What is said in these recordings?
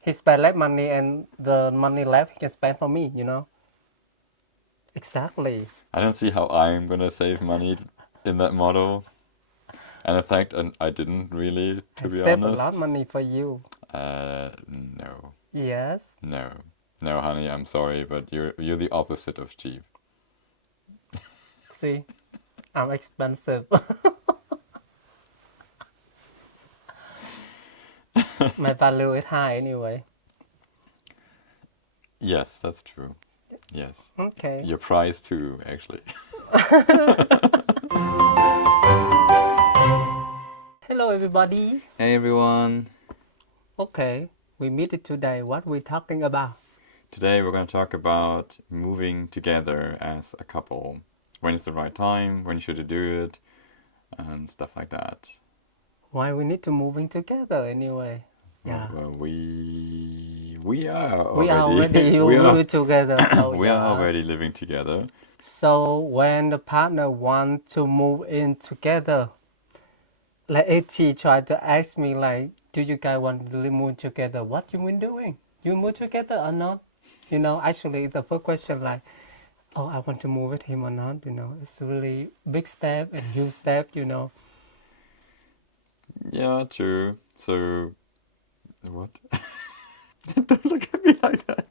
He spent less money and the money left he can spend for me, Exactly. I don't see how I'm gonna save money in that model. And in fact, I didn't really, to I be save a lot honest. money for you. No, Yes. no, no, honey. I'm sorry, but you're the opposite of cheap. See, I'm expensive. My value is high anyway. Yes, that's true. Yes, Okay. your price too, actually. Hello, everybody. Hey everyone. Okay, we meet it today. What we talking about? Today we're going to talk about moving together as a couple. When is the right time? When should you do it? And stuff like that. Why we need to moving together anyway? Well, Yeah, we are we are already already we are moving together. So we are yeah. already living together. So when the partner want to move in together, like AT tried to ask me like, do you guys want to move together? What you been doing? You move together or not? Actually the first question like, oh, I want to move with him or not, it's really big step and huge step. Yeah, true. So what? Don't look at me like that.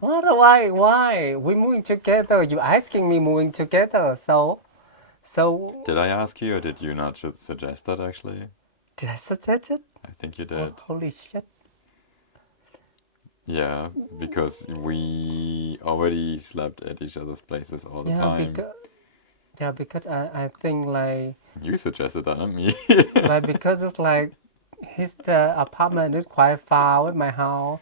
What? Why? We moving together. You asking me moving together. So Did I ask you or did you not suggest that actually? did I suggest it? I think you Oh, did. holy shit. Yeah, because we already slept at each other's places all the Yeah, time. because I think You suggested that, not me. because it's like his the apartment is quite far with my house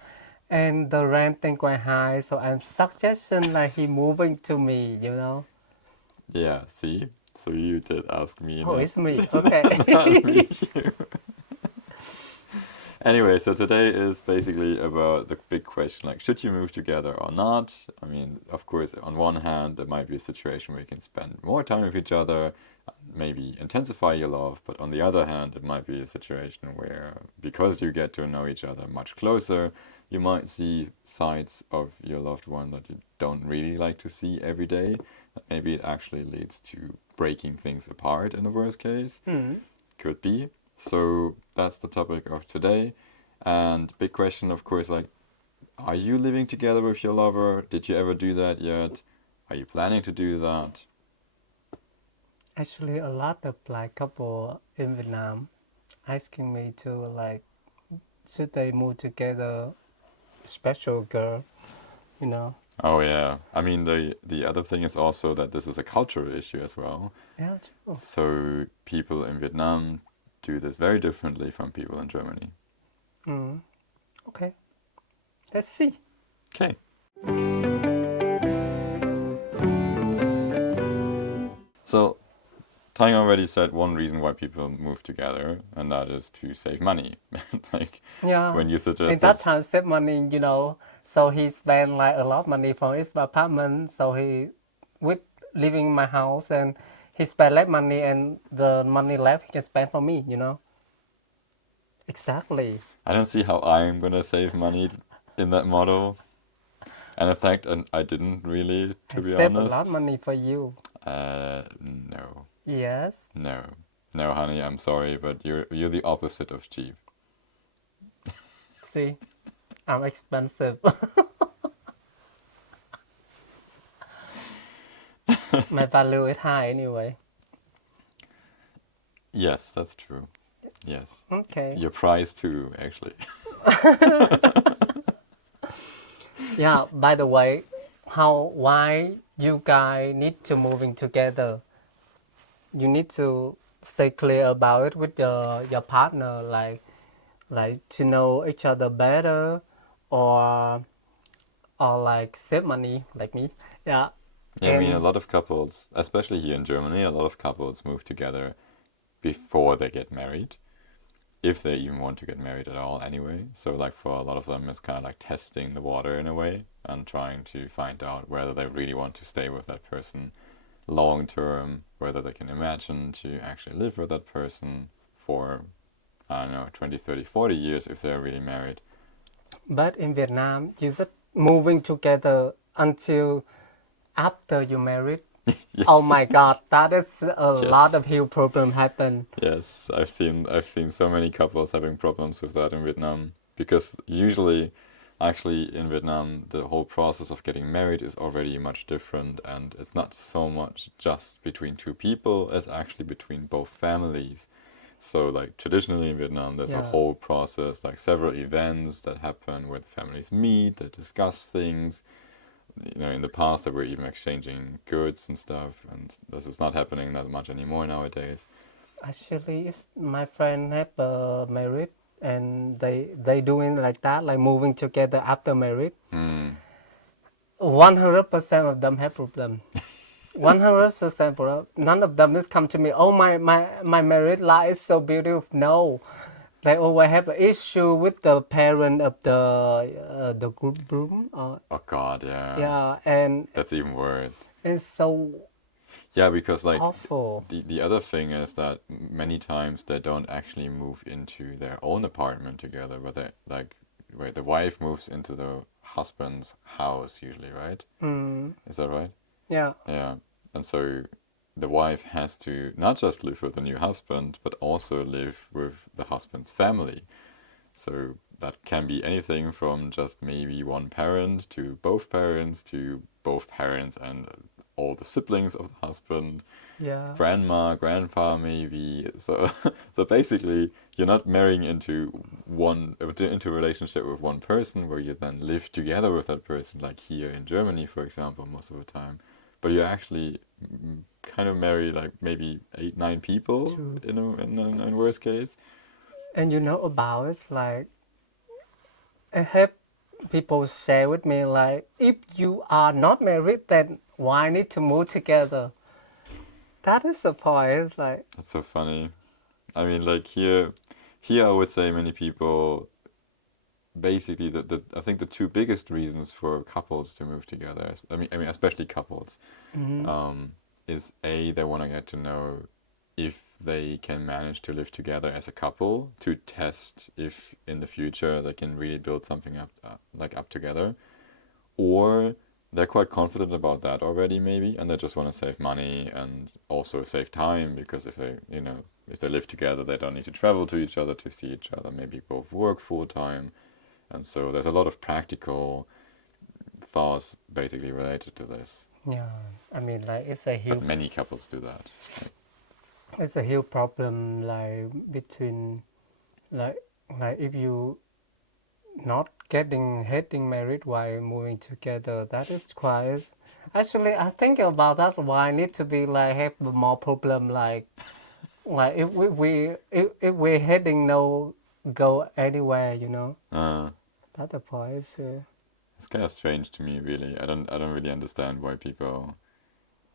and the rent thing quite high, so I'm suggestion like he moving to me. Yeah, see? So you did ask me, Oh, not, it's me. Okay. not me. Anyway, so today is basically about the big question, like, should you move together or not? I mean, of course, on one hand, there might be a situation where you can spend more time with each other, maybe intensify your love, but on the other hand, it might be a situation where, because you get to know each other much closer, you might see sides of your loved one that you don't really like to see every day. Maybe it actually leads to breaking things apart in the worst case. Mm. Could be. So that's the topic of today. And big question, of course, like, are you living together with your lover? Did you ever do that yet? Are you planning to do that? Actually, a lot of like couple in Vietnam asking me to like, should they move together, special girl, you know? Oh yeah. I mean, the other thing is also that this is a cultural issue as well. Yeah, true. So people in Vietnam do this very differently from people in Germany. Mm. Okay, let's see. Okay. So Tang already said one reason why people move together, and that is to save money. Like Yeah, when you in suggested, that time save money. So he spent like a lot of money for his apartment. So he with living in my house and he spent less money and the money left he can spend for me. Exactly. I don't see how I'm gonna save money in that model. And in fact, I didn't really, I to be save a lot of honest. money for you. No, Yes. no, no, honey. I'm sorry, but you're the opposite of cheap. See, I'm expensive. My value is high anyway. Yes, that's true. Yes, Okay. your price too, actually. Yeah, by the way, why you guys need to moving together? You need to stay clear about it with your partner, like to know each other better, or like save money, like me. Yeah, Yeah, I mean, a and lot of couples, especially here in Germany, a lot of couples move together before they get married, if they even want to get married at all anyway. So like for a lot of them it's kind of like testing the water in a way and trying to find out whether they really want to stay with that person long term, whether they can imagine to actually live with that person for, I don't know, 20, 30, 40 years if they're really married. But in Vietnam, you just moving together until after you married. Oh Yes. my God, that is a lot Yes. of huge problem happen. Yes, I've seen so many couples having problems with that in Vietnam because usually actually in Vietnam the whole process of getting married is already much different, and it's not so much just between two people, it's actually between both families. So like traditionally in Vietnam there's a Yeah, whole process, like several events that happen where the families meet, they discuss things. In the past they were even exchanging goods and stuff, and this is not happening that much anymore nowadays. actually, it's, my friend have married, and they doing like that, like moving together after marriage. Hmm. 100% of them have problem. 100% bro. None of them just come to me. Oh, my married life is so beautiful. No, they always have an issue with the parent of the group room. Oh God, yeah. Yeah, and That's even worse. it's so Yeah, because like awful. the other thing is that many times they don't actually move into their own apartment together, but they like where the wife moves into the husband's house usually, right? Mm, Is that right? yeah, Yeah. And so the wife has to not just live with the new husband, but also live with the husband's family. So that can be anything from just maybe one parent to both parents and all the siblings of the husband, yeah, grandma, grandpa maybe. So so basically you're not marrying into a relationship with one person where you then live together with that person, like here in Germany, for example, most of the time. But you actually kind of marry like maybe eight, nine people true. in worst case. And you know about it, like I have people share with me like, if you are not married, then why need to move together? That is the point. It's like, That's so funny. I mean, like here I would say many people basically I think the two biggest reasons for couples to move together, I mean especially couples, mm-hmm, um, is A, they want to get to know if they can manage to live together as a couple to test if in the future they can really build something up together, or they're quite confident about that already maybe, and they just want to save money and also save time because if they live together they don't need to travel to each other to see each other, maybe both work full time, and so there's a lot of practical thoughts basically related to this. yeah. I mean, like it's a But huge, many couples do that. Like, it's a huge problem. Like between, like, like if you not getting married while moving together, that is quite. Actually, I think about that. Why I need to be like have more problem like if we heading no go anywhere, you know. uh, That's the point. So, it's kind of strange to me, really. I don't really understand why people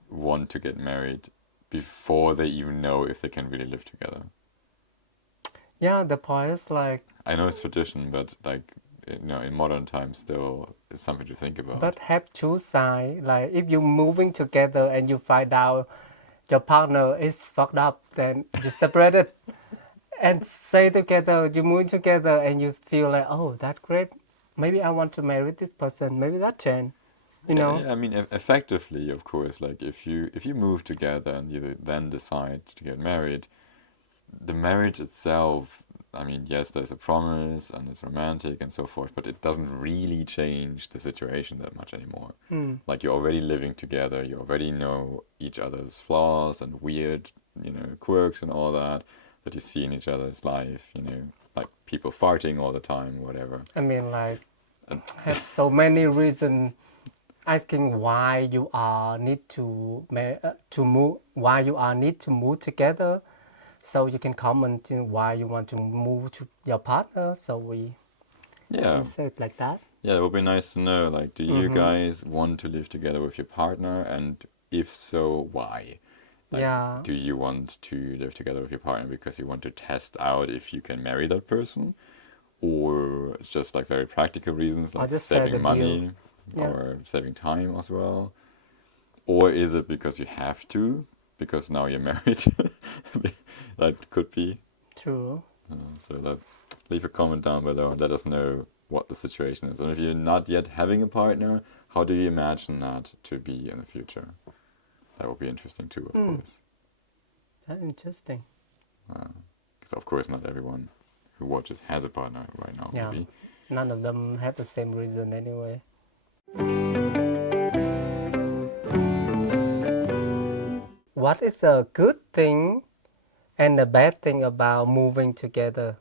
want to get married before they even know if they can really live together. yeah, the point is like, I know it's tradition, but like in modern times, still, it's something to think about. but have two sides. Like if you moving together and you find out your partner is fucked up, then you separate it and stay together. You move together and you feel like, oh, that's great. Maybe I want to marry this person. Maybe that change, you Yeah, know. yeah. I mean, effectively, of course, like if you move together and you then decide to get married, the marriage itself, I mean, yes, there's a promise and it's romantic and so forth, but it doesn't really change the situation that much anymore. Mm. Like you're already living together, you already know each other's flaws and weird, quirks and all that you see in each other's life, like people farting all the time, whatever. I mean, like And have so many reasons asking why you are need to move, why you are need to move together, so you can comment in why you want to move to your partner, so we yeah, say it like that. yeah, it would be nice to know, like, do you Mm-hmm. guys want to live together with your partner? And if so, why? Like, Yeah, do you want to live together with your partner because you want to test out if you can marry that person? Or it's just like very practical reasons, I'll like just say the saving deal. money Yeah, or saving time as well? Or is it because you have to, because now you're married? That could be. true. So leave a comment down below and let us know what the situation is. And if you're not yet having a partner, how do you imagine that to be in the future? That would be interesting too, of course. That's interesting. Because of course not everyone who watches has a partner right now, Yeah. maybe. None of them have the same reason anyway. What is a good thing and a bad thing about moving together?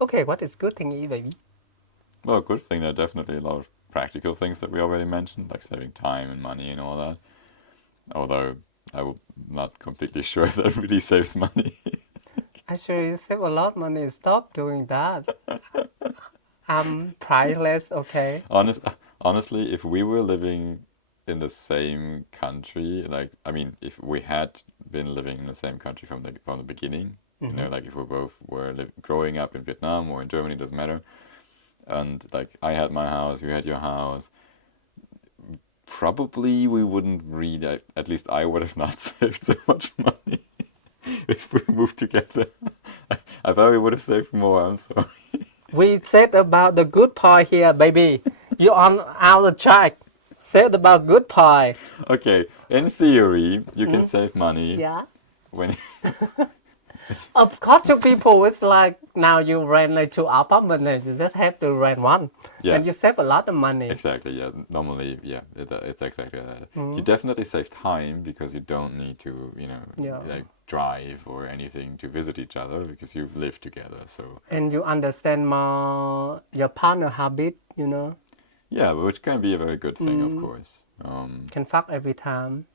Okay, what is good thing, baby? Well, good thing, there are definitely a lot of practical things that we already mentioned, like saving time and money and all that. Although I'm not completely sure if that really saves money. Actually, you save a lot of money. Stop doing that. I'm priceless, okay? Honestly, if we were living in the same country, like, I mean, if we had been living in the same country from the beginning, you know, like if we both were growing up in Vietnam or in Germany, doesn't matter. And like I had my house, you had your house. Probably we wouldn't really, at least I would have not saved so much money if we moved together. I probably would have saved more, I'm sorry. We said about the good part here, baby. You on our track. Said about good part. Okay, in theory, you can save money Yeah. when Of course, to people, it's like now you rent like two apartments and you just have to rent one. Yeah. And you save a lot of money. Exactly, yeah. Normally, yeah, it's exactly that. You definitely save time because you don't need to, you know, Yeah. like drive or anything to visit each other because you live together. So And you understand more your partner habit, you know. yeah, which can be a very good thing, of course. Can fuck every time.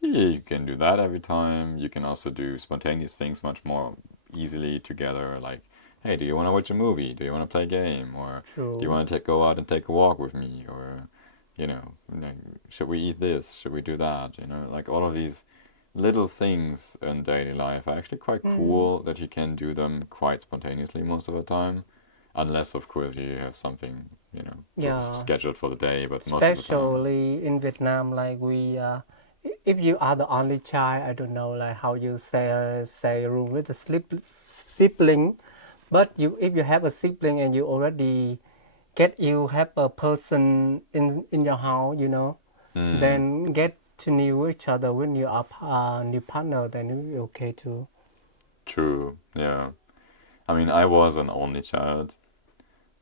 Yeah, you can do that every time. You can also do spontaneous things much more easily together. Like, hey, do you want to watch a movie? Do you want to play a game? Or True. do you want to go out and take a walk with me? Or, you know, like, should we eat this? Should we do that? You know, like all of these little things in daily life are actually quite cool that you can do them quite spontaneously most of the time. Unless, of course, you have something, you know, Yeah. scheduled for the day, but most of the time. Especially in Vietnam, like we, if you are the only child, I don't know like how you say room with a sibling, but if you have a sibling and you already you have a person in your house, you know, then get to know each other when you are new partner, then it will be okay too. True, yeah. I mean, I was an only child,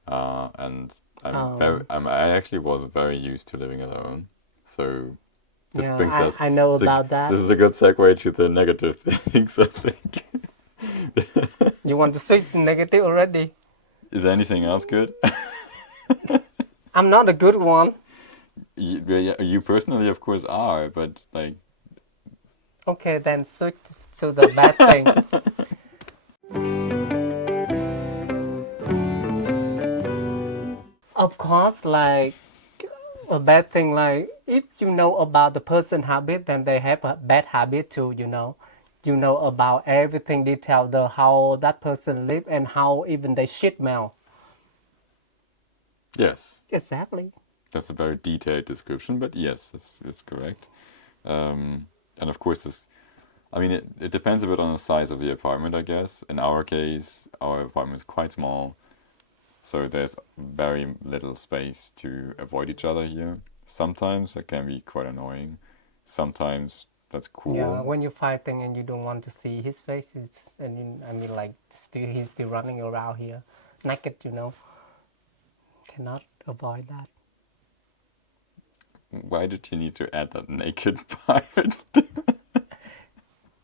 and I actually was very used to living alone. So this Yeah, brings us. I know this is a- about that. This is a good segue to the negative things, I think. You want to switch negative already? Is anything else good? I'm not a good one. You personally, of course, are, but like, Okay, then switch to the bad thing. Of course, like a bad thing, like if you know about the person habit, then they have a bad habit too, you know. You know about everything detail, the how that person live and how even they shit smell. yes, Exactly. that's a very detailed description, but yes, that's correct. And of course, I mean, it depends a bit on the size of the apartment, I guess. In our case, our apartment is quite small, so there's very little space to avoid each other here. Sometimes that can be quite annoying. Sometimes that's cool. Yeah, when you're fighting and you don't want to see his face, I mean, like he's still running around here, naked, you know. Cannot avoid that. Why did you need to add that naked part?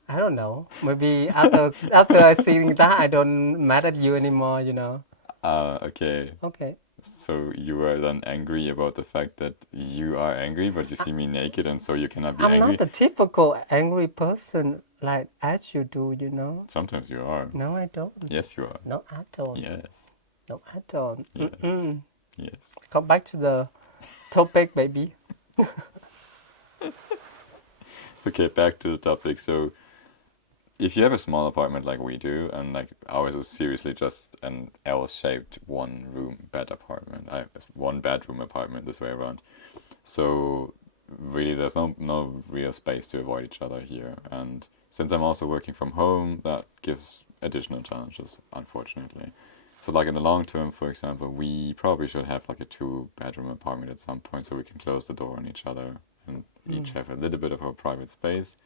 I don't know. Maybe after I seeing that, I don't mad at you anymore, you know. Okay. Okay. So you are then angry about the fact that you are angry, but you see me naked, and so you cannot be I'm angry? not the typical angry person like as you do, you know. Sometimes you are. No, I don't. Yes, you are. No, I don't. Yes. No, I don't. Yes. Mm-mm. Yes. Come back to the topic, baby. Okay, back to the topic. So, if you have a small apartment like we do, and like ours is seriously just an L-shaped one-room bed apartment, one bedroom apartment this way around. So really, there's no real space to avoid each other here. And since I'm also working from home, that gives additional challenges, unfortunately. So like in the long term, for example, we probably should have like a 2-bedroom apartment at some point so we can close the door on each other and each have a little bit of our private space.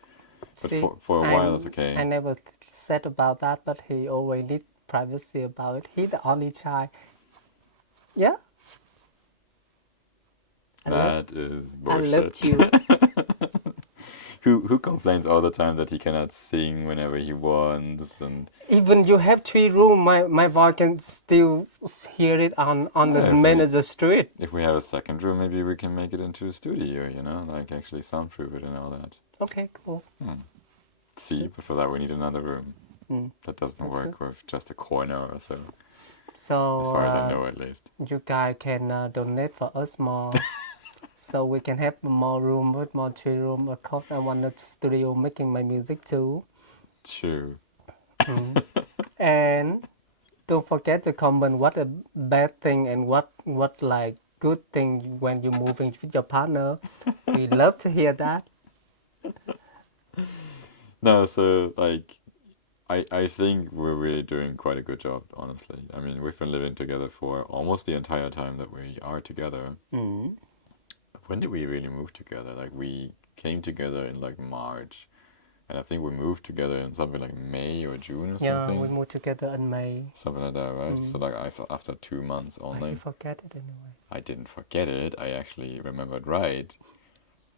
But See, for a while, it's okay. I never said about that, but he always need privacy about it. He's the only child. Yeah, That is I love bullshit. you. Who complains all the time that he cannot sing whenever he wants and Even you have 3 rooms, my voice can still hear it on the yeah, main of the street. if we have a second room, maybe we can make it into a studio, you know, like actually soundproof it and all that. Okay, cool. See, but for that we need another room. That doesn't That's work good. with just a corner or so, So as far as I know at least. you guys can donate for us more, so we can have more room with more 3 rooms. Of course, I want a studio making my music too. True. And don't forget to comment what a bad thing and what like good thing when you're moving with your partner. We love to hear that. No, so like I think we're really doing quite a good job, honestly. I mean, we've been living together for almost the entire time that we are together. When did we really move together? Like we came together in like March, and I think we moved together in something like May or June or Yeah, something. we moved together in May. Something like that, right? So like after 2 months Why only. you forget it anyway? I didn't forget it. I actually remembered right.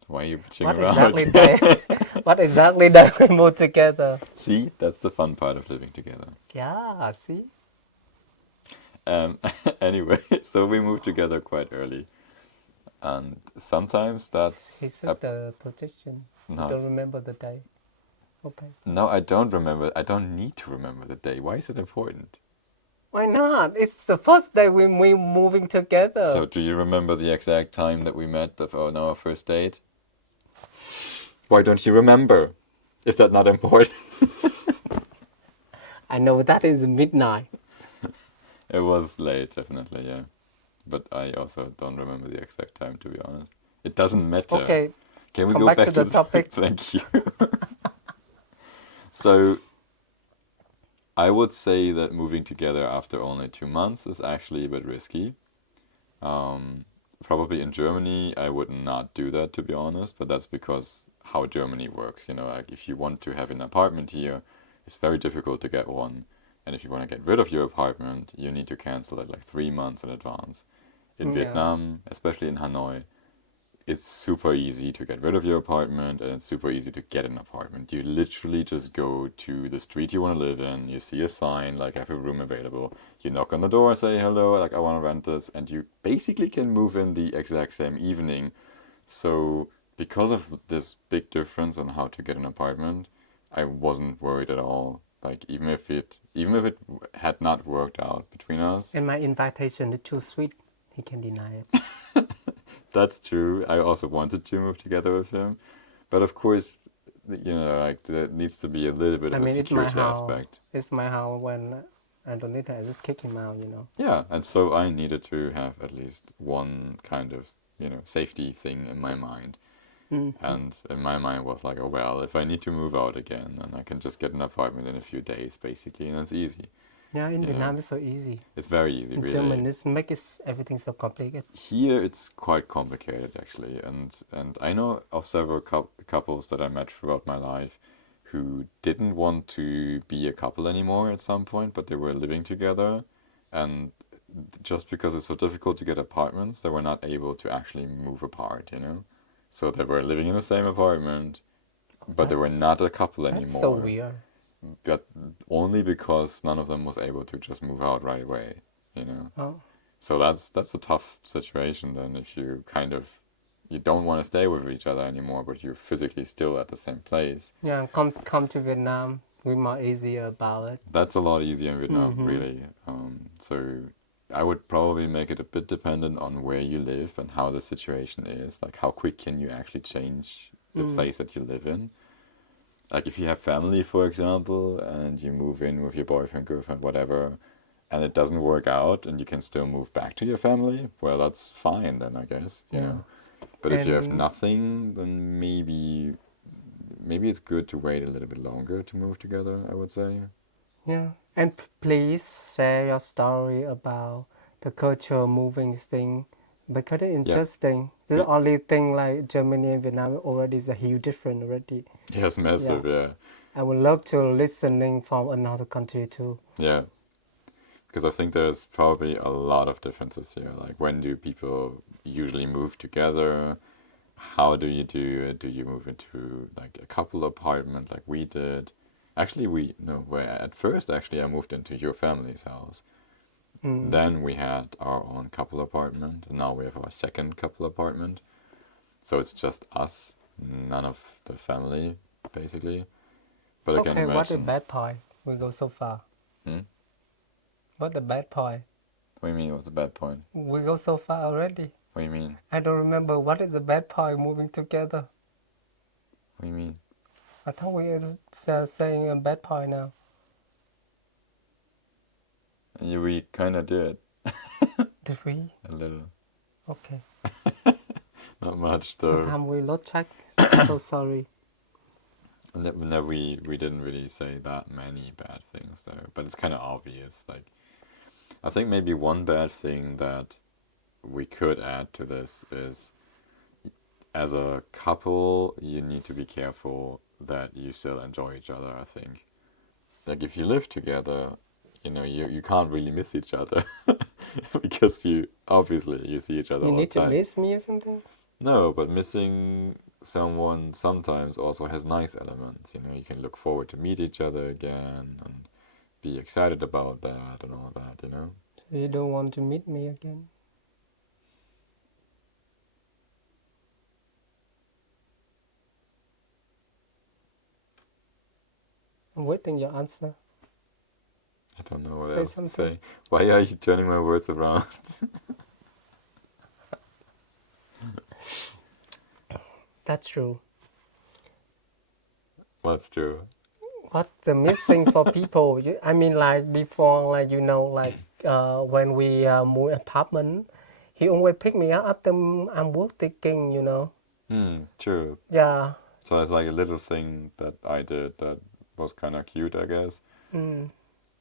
Why are you bitching What around? exactly day? What exactly did we move together? See, that's the fun part of living together. Yeah, see. Anyway, so we moved together quite early, and sometimes He that's took the position. no, Don't remember the day. Okay. no, I don't remember. I don't need to remember the day. Why is it important? Why not? It's the first day we moving together. So, do you remember the exact time that we met on our first date? Why don't you remember? Is that not important? I know that is midnight. It was late, definitely, yeah. But I also don't remember the exact time, to be honest. It doesn't matter. Okay, Can we come go back back to the topic. Thank you. So, I would say that moving together after only 2 months is actually a bit risky. Probably in Germany, I would not do that, to be honest, but that's because how Germany works. You know, like if you want to have an apartment here, it's very difficult to get one. And if you want to get rid of your apartment, you need to cancel it like 3 months in advance. In Yeah. Vietnam, especially in Hanoi, it's super easy to get rid of your apartment and it's super easy to get an apartment. You literally just go to the street you want to live in, you see a sign like I have a room available, you knock on the door, say hello, like I want to rent this, and you basically can move in the exact same evening. So because of this big difference on how to get an apartment, I wasn't worried at all. Like even if it had not worked out between us. And my invitation is too sweet. He can deny it. That's true. I also wanted to move together with him. But of course, you know, like there needs to be a little bit I of a mean, it's my security house. aspect. It's my house. When I don't need it, I just kick him out. You know. Yeah, and so I needed to have at least one kind of, you know, safety thing in my mind. And in my mind was like, oh well, if I need to move out again, then I can just get an apartment in a few days, basically, and it's easy. Yeah, in You Vietnam know. it's so easy. It's very easy, In really. Germany, it's make it everything so complicated. Here it's quite complicated actually, and I know of several couples that I met throughout my life who didn't want to be a couple anymore at some point, but they were living together, and just because it's so difficult to get apartments, they were not able to actually move apart, you know? So they were living in the same apartment, but they were That's- not a couple That's anymore. so weird. But only because none of them was able to just move out right away, you know? Oh, So that's a tough situation then if you don't want to stay with each other anymore, but you're physically still at the same place. yeah. Come to Vietnam. We're more easier about it. That's a lot easier in Vietnam, really. So I would probably make it a bit dependent on where you live and how the situation is. Like how quick can you actually change the place that you live in? Like if you have family, for example, and you move in with your boyfriend, girlfriend, whatever, and it doesn't work out and you can still move back to your family, well, that's fine then, I guess, you know. But if you have And- nothing, then maybe it's good to wait a little bit longer to move together, I would say. Yeah, And please share your story about the culture moving thing because it's Yeah, interesting. The we, only thing like Germany and Vietnam already is a huge difference already. yeah, it's Yeah, massive. Yeah, I would love to listening from another country too. yeah. Because I think there's probably a lot of differences here. Like, when do people usually move together? How do you do it? Do you move into like a couple apartment like we did? Actually, we no. Where at first, actually, I moved into your family's house. Mm. Then we had our own couple apartment, and now we have our second couple apartment. So it's just us, none of the family, basically. But I can Okay, what the imagine. bad point? We go so far. Hmm? What the bad point? What do you mean? What's the bad point? We go so far already. What do you mean? I don't remember what is the bad point moving together. What do you mean? I thought we is saying a bad point now. Yeah, we kind of did Did we? a little, Okay. not much though. Sometimes we lost track. So sorry. No, we didn't really say that many bad things though, but it's kind of obvious. Like, I think maybe one bad thing that we could add to this is, as a couple, you need to be careful that you still enjoy each other, I think. Like, if you live together, you can't really miss each other because you obviously you see each other You all the need to time. miss me or something? No, but missing someone sometimes also has nice elements. You can look forward to meet each other again and be excited about that and all that. So you don't want to meet me again? I'm waiting your answer. I don't know what Say else to something. say. Why are you turning my words around? That's true. What's true? What's the missing for people? I mean, like before, like when we move apartment, he always pick me up after I'm working. True. Yeah. So it's like a little thing that I did that was kind of cute, I guess. Mm.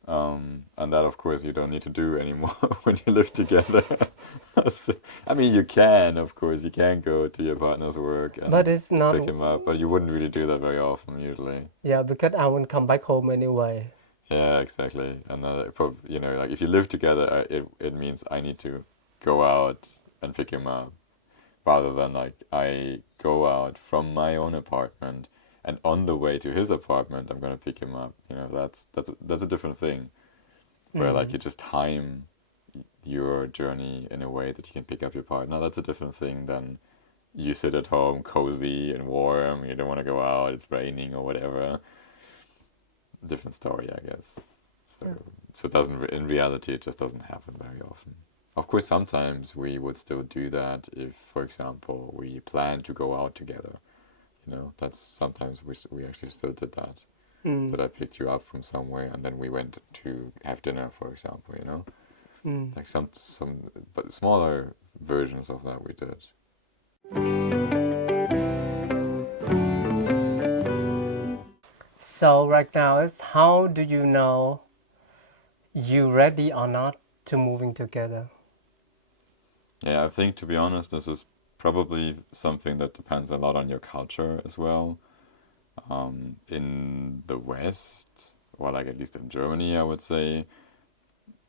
And that, of course, you don't need to do anymore when you live together. So, I mean, you can, of course, you can go to your partner's work But and it's not. pick him up, but you wouldn't really do that very often, usually. Yeah, because I won't come back home anyway. Yeah, exactly. And like if you live together, it means I need to go out and pick him up, rather than like I go out from my own apartment and on the way to his apartment I'm gonna pick him up. That's a different thing. Where like Mm. you just time your journey in a way that you can pick up your partner. That's a different thing than you sit at home cozy and warm. You don't want to go out. It's raining or whatever. Different story, I guess. So, Yeah. so it doesn't. In reality, it just doesn't happen very often. Of course, sometimes we would still do that if, for example, we plan to go out together. That's sometimes we actually still did that. Mm. That I picked you up from somewhere and then we went to have dinner, for example. Mm. Like some, but smaller versions of that we did. So right now is how do you know you ready or not to moving together? Yeah, I think, to be honest, this is probably something that depends a lot on your culture as well. In the West, or like at least in Germany, I would say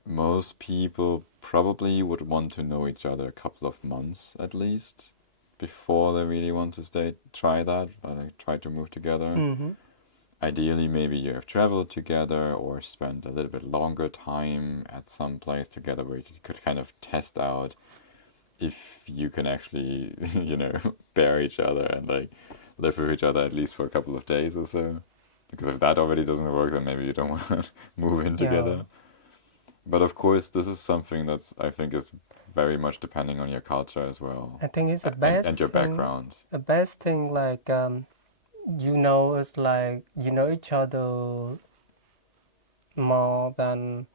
most people probably would want to know each other a couple of months at least before they really want to try that, or like try to move together. Mm-hmm. Ideally, maybe you have traveled together or spent a little bit longer time at some place together where you could kind of test out if you can actually, bear each other and like live with each other at least for a couple of days or so. Because if that already doesn't work, then maybe you don't want to move in Yeah. together. But of course, this is something that's, I think, is very much depending on your culture as well, I think it's the and best your thing. background. The best thing, like it's like you know each other more than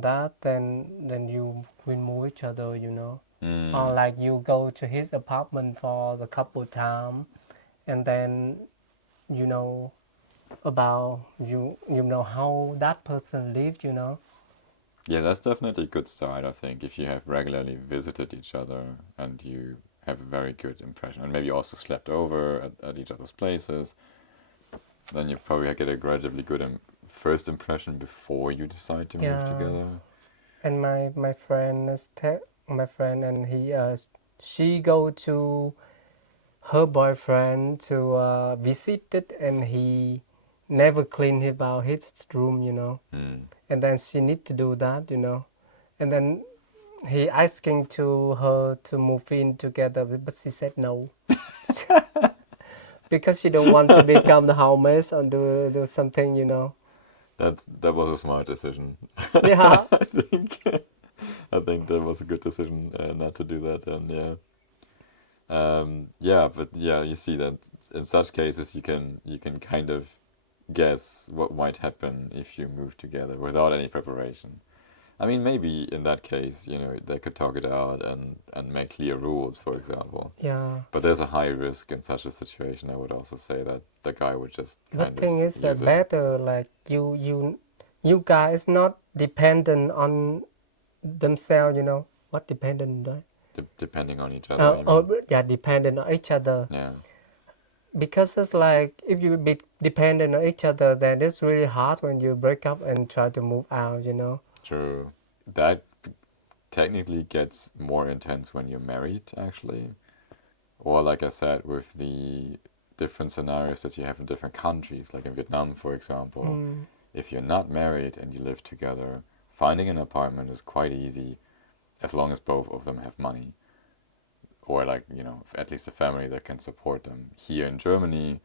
that, then you will move each other. Or Mm, like you go to his apartment for the couple time, and then you know about you know how that person lived, you know. Yeah, that's definitely a good start, I think, if you have regularly visited each other and you have a very good impression, and maybe also slept over at each other's places, then you probably get a relatively good first impression before you decide to move Yeah, together. and my friend my friend and she go to her boyfriend to visit it, and he never clean about his room, you know. Hmm. And then she need to do that, you know. And then he asking to her to move in together, but she said no because she don't want to become the housemaid or do something, you know. That was a smart decision. Yeah, I think I think that was a good decision not to do that. And yeah, yeah, but yeah, you see that in such cases you can kind of guess what might happen if you move together without any preparation. I mean, maybe in that case, they could talk it out and make clear rules, for example. yeah. But there's a high risk in such a situation. I would also say that the guy would just The kind of thing is use it, better like you guys not dependent on themselves, you know. What dependent, right? depending on each other. You Or mean? yeah, dependent on each other. Yeah, Because it's like if you be dependent on each other, then it's really hard when you break up and try to move out, you know. true. That technically gets more intense when you're married, actually. Or like I said, with the different scenarios that you have in different countries, like in Vietnam, for example. Mm, If you're not married and you live together, finding an apartment is quite easy as long as both of them have money. Or like, at least a family that can support them. Here in Germany,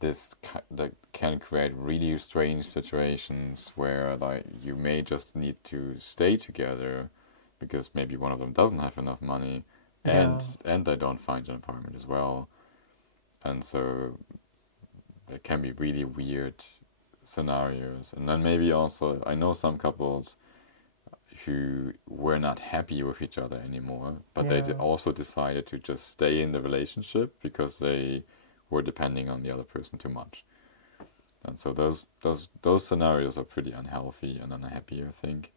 that can create really strange situations where like you may just need to stay together because maybe one of them doesn't have enough money yeah, and they don't find an apartment as well. And so there can be really weird scenarios. And then maybe also I know some couples who were not happy with each other anymore, but they yeah, also decided to just stay in the relationship because they were depending on the other person too much. And so those scenarios are pretty unhealthy and unhappy, I think.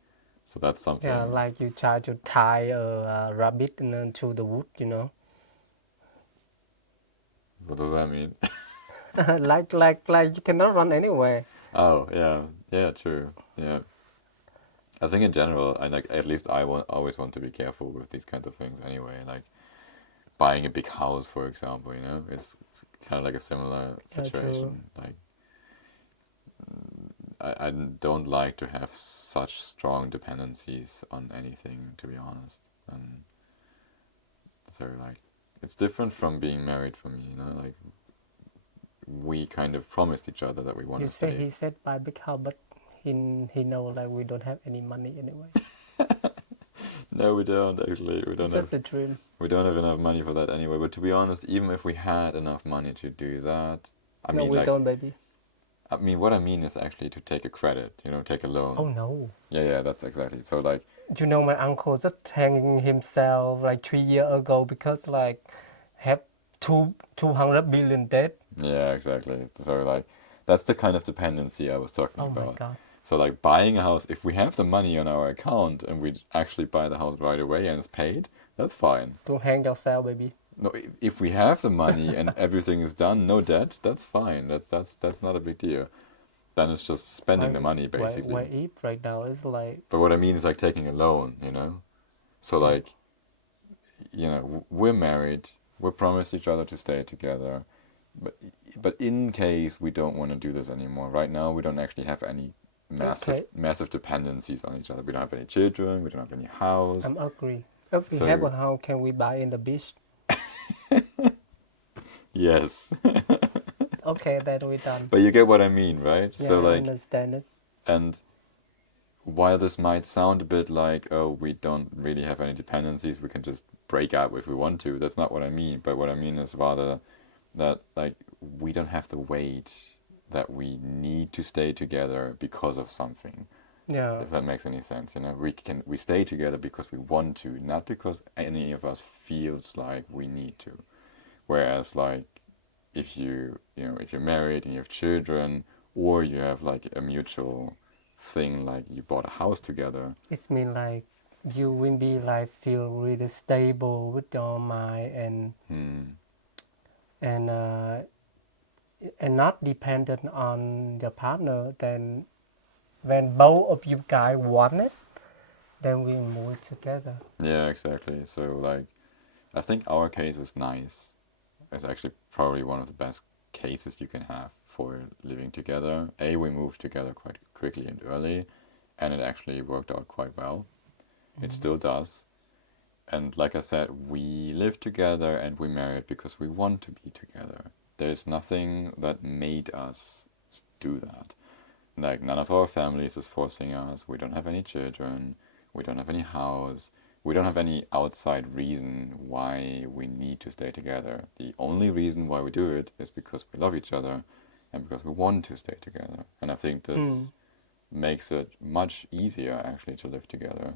So that's yeah. something. Like you try to tie a rabbit to the wood, you know. What does that mean? like you cannot run anywhere. Oh yeah, yeah, true. Yeah, I think in general, I like at least always want to be careful with these kinds of things anyway. Like buying a big house, for example, it's kind of like a similar Yeah, true. situation. Like I don't like to have such strong dependencies on anything, to be honest. And so like it's different from being married for me, like we kind of promised each other that we want You to say stay. he said buy big house, but he know like we don't have any money anyway. No, we don't actually. We don't It's have just a dream. we don't have enough money for that anyway. But to be honest, even if we had enough money to do that, I No, mean, we like, don't, baby. what I mean is actually to take a credit, take a Oh loan. no. Yeah, yeah, that's exactly. So like, You know, my uncle just hanging himself like 3 years ago because like have 200 billion debt. yeah, exactly. So like, that's the kind of dependency I was talking Oh my about. god. So like buying a house, if we have the money on our account and we actually buy the house right away and it's paid, that's fine. Don't hang yourself, baby. No, if we have the money and everything is done, no debt, that's fine. That's not a big deal. Then it's just spending the money Why basically. if right now it's like But what I mean is like taking a loan. So oh, like, we're married, we promised each other to stay together, but but in case we don't want to do this anymore, right now we don't actually have any massive okay, massive dependencies on each other. We don't have any children, we don't have any house. I'm agree. If we have So a house, can we buy in the beach? yes. Okay, that we done. But you get what I mean, right? Yeah, So I like, understand it. and while this might sound a bit like, oh, we don't really have any dependencies, we can just break up if we want to, that's not what I mean. But what I mean is rather that, like, we don't have the weight that we need to stay together because of something. Yeah, If that makes any sense, we stay together because we want to, not because any of us feels like we need to. Whereas, like, if if you're married and you have children, or you have like a mutual thing, like you bought a house together. It's mean like you will be like feel really stable with your mind and uh, and not dependent on your partner. Then when both of you guys want it, then we move together. Yeah, exactly. So like, I think our case is nice. It's actually probably one of the best cases you can have for living together. We moved together quite quickly and early, and it actually worked out quite well. It still does. And like I said, we live together and we married because we want to be together. There's nothing that made us do that. Like, none of our families is forcing us. We don't have any children. We don't have any house. We don't have any outside reason why we need to stay together. The only reason why we do it is because we love each other and because we want to stay together. And I think this makes it much easier actually to live together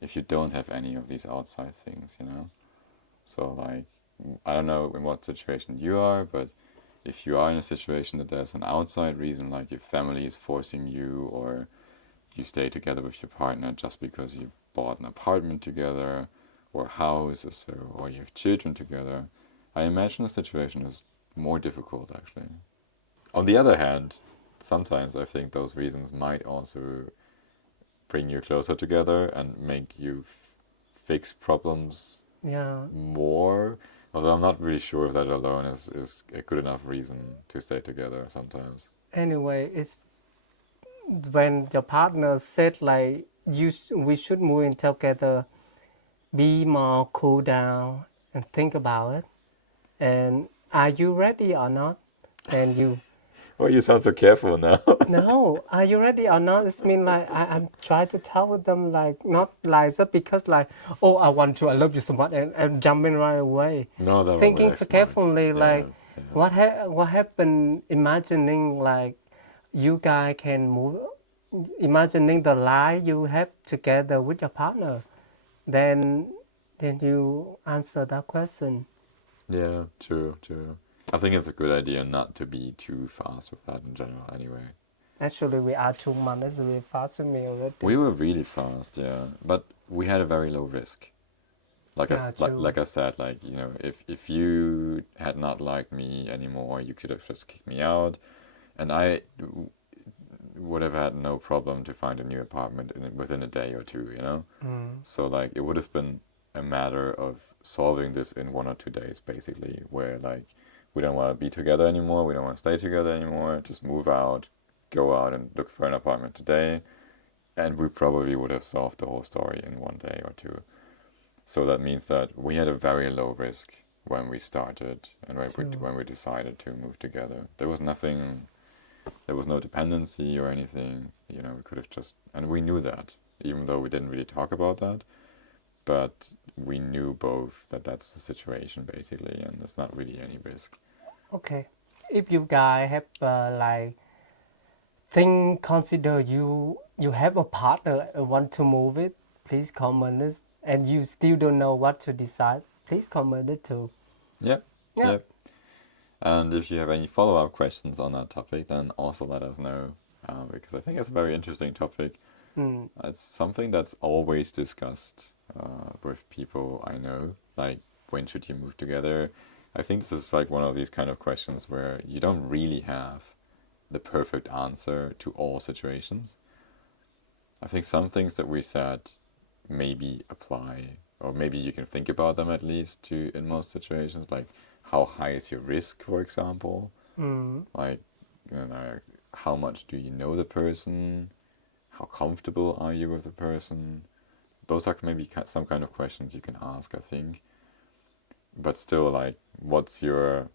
if you don't have any of these outside things, you know? So, like, I don't know in what situation you are, but if you are in a situation that there's an outside reason, like your family is forcing you, or you stay together with your partner just because you bought an apartment together, or a house, or you have children together, I imagine the situation is more difficult actually. On the other hand, sometimes I think those reasons might also bring you closer together and make you fix problems Yeah. more. Although I'm not really sure if that alone is a good enough reason to stay together sometimes. Anyway, it's when your partner said like we should move in together, be more cool down and think about it. And are you ready or not? Then you Oh, you sound so careful now. no, are you ready or not? It's mean like I'm trying to tell them like not like that because like oh I want to I love you so much and I'm jumping right away. No, that was Thinking very so smart. carefully Yeah, like yeah. what happened imagining like you guys can move imagining the life you have together with your partner. Then then you answer that question. Yeah, true, true. I think it's a good idea not to be too fast with that in general anyway. Actually we are 2 months we faster me We already. were really fast, yeah, but we had a very low risk. Yeah, true. Like I said, like, if you had not liked me anymore, you could have just kicked me out, and I would have had no problem to find a new apartment within a day or two, you know? So, like, it would have been a matter of solving this in 1 or 2 days, basically, where, like, we don't want to be together anymore, we don't want to stay together anymore, just move out, go out and look for an apartment today, and we probably would have solved the whole story in 1 day or two. So that means that we had a very low risk when we started and True. when we decided to move together. There was no dependency or anything. We could have just, and we knew that, even though we didn't really talk about that. But we knew both that that's the situation basically, and there's not really any risk. Okay. If you guys have like think consider you have a partner and want to move it, please comment it. And you still don't know what to decide, please comment it too. Yep, Yeah. yep. And if you have any follow-up questions on that topic, then also let us know, because I think it's a very interesting topic. It's something that's always discussed with people I know, like, when should you move together? I think this is like one of these kind of questions where you don't really have the perfect answer to all situations. I think some things that we said maybe apply, or maybe you can think about them at least to in most situations, like how high is your risk, for example? Like, how much do you know the person? How comfortable are you with the person? Those are maybe some kind of questions you can ask, I think. But still, like, what's your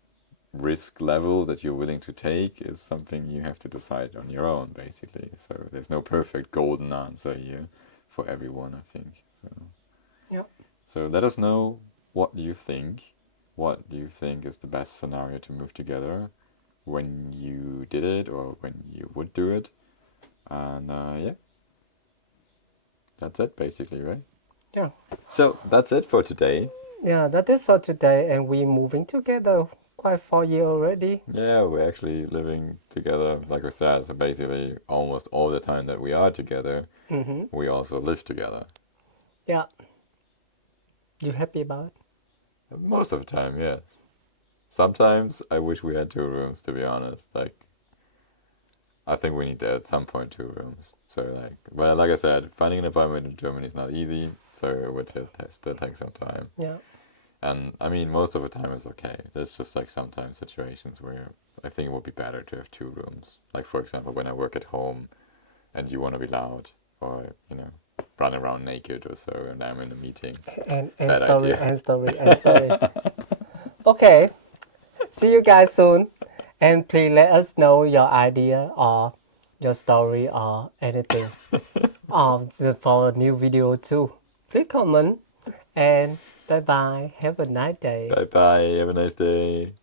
risk level that you're willing to take is something you have to decide on your own, basically. So there's no perfect golden answer here for everyone, I think. Yep. So let us know what you think. What do you think is the best scenario to move together when you did it or when you would do it? And yeah, that's it basically, right? Yeah. So that's it for today. Yeah, that is all today and we moving together quite 4 years already. Yeah, we're actually living together, like I said. So basically, almost all the time that we are together, Mm-hmm. we also live together. Yeah. You happy about it? Most of the time, yes. Sometimes I wish we had 2 rooms, to be honest. Like, I think we need to at some point 2 rooms. So like, well, like I said, finding an apartment in Germany is not easy. So it would still take some time. Yeah. And I mean, most of the time is okay. There's just like sometimes situations where I think it would be better to have 2 rooms. Like for example, when I work at home and you want to be loud, or run around naked or so, and I'm in a meeting. And Bad story, idea. and story, and story. Okay. See you guys soon. And please let us know your idea or your story or anything for a new video too. Please comment and bye bye. Have a nice day. Bye bye. Have a nice day.